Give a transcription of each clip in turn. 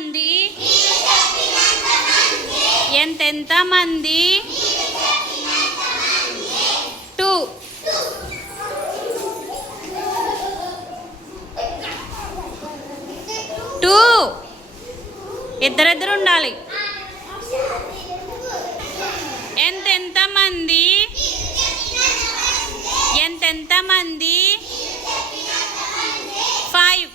మంది ఎంతెంత మంది 2 2 ఇద్దరిద్దరు ఉండాలి ఎంతెంత మంది ఎంతెంత మంది 5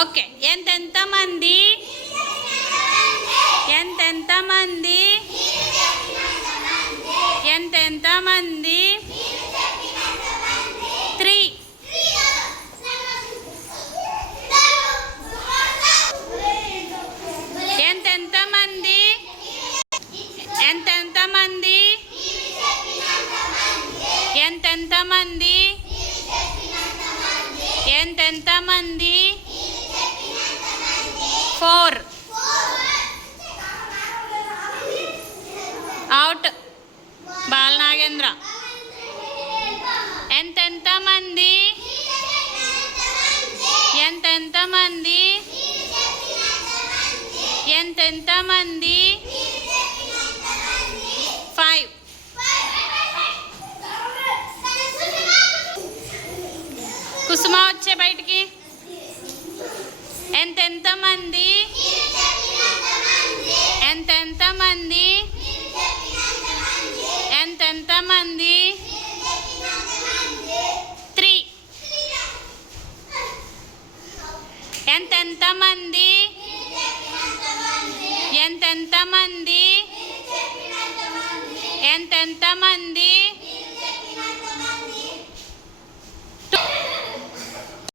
ఓకే ఎంతెంత మంది ఎంతెంత మంది ఎంతెంత మంది 3 ఎంతెంత మంది ఎంతెంత మంది ఎంతెంత మంది ఎంతెంత మంది 4 అవుట్ బాలనాగేంద్ర ఎంతెంత మంది ఎంతెంత మంది ఎంతెంత మంది 5 కుసుమ వచ్చే బయటికి ఎంతెంత మంది ఎంతెంత మంది ఎంతెంత మంది 3 ఎంతెంత మంది ఎంతెంత మంది ఎంతెంత మంది